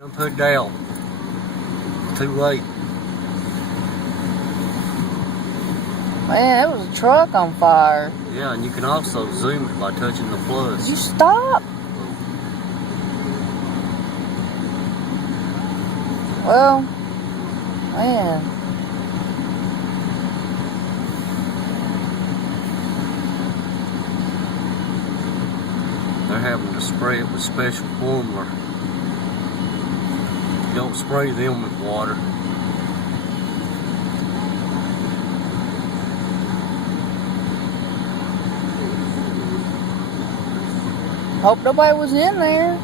Don't put down. Too late. Man, it was a truck on fire. Yeah, and you can also zoom it by touching the plus. You stop? Well, man. They're having to spray it with special formula. You don't spray them with water. Hope nobody was in there.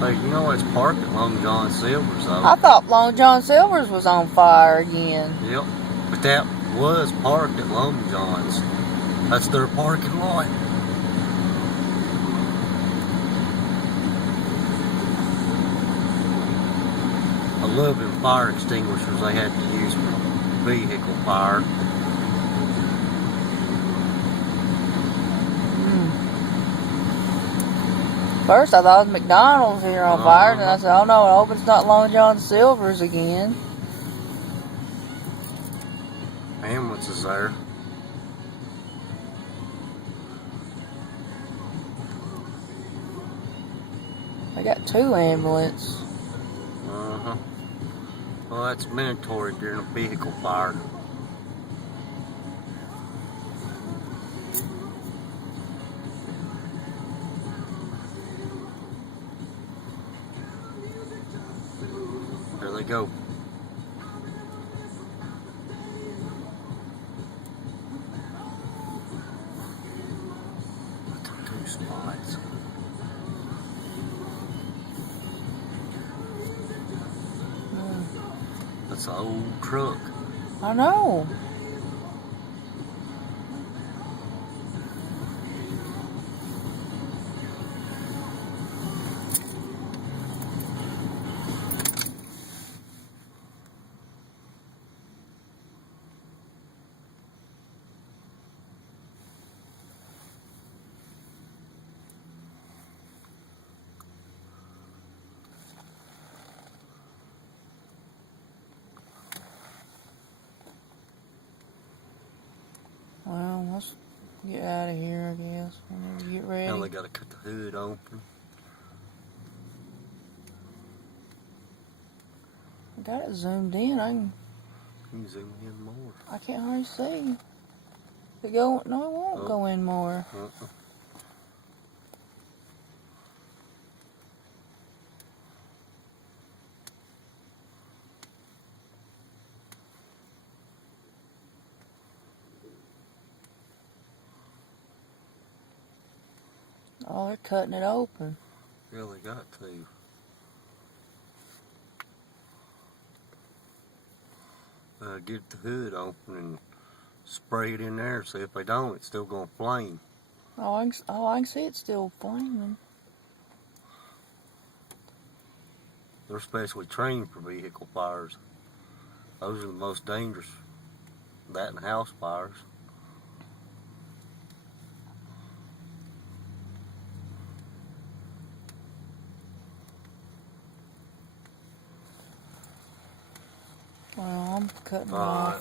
Hey, you know it's parked at Long John Silver's though. I thought Long John Silver's was on fire again. Yep, but that was parked at Long John's. That's their parking lot. I love them fire extinguishers they had to use for vehicle fire. First I thought it was McDonald's here on fire, and I said, oh no, I hope it's not Long John Silver's again. Ambulance is there. I got 2 ambulances. Well, that's mandatory during a vehicle fire. There they go. I took 2 spots. That's an old truck. I know. Well, let's get out of here, I guess, whenever you get ready. Now they gotta cut the hood open. I got it zoomed in. You can zoom in more. I can't hardly see. It go? No, it won't go in more. Oh, they're cutting it open. Really got to. Get the hood open and spray it in there. See if they don't, it's still gonna flame. Oh, I can see it's still flaming. They're specially trained for vehicle fires. Those are the most dangerous. That and house fires. Well, I'm cutting it off.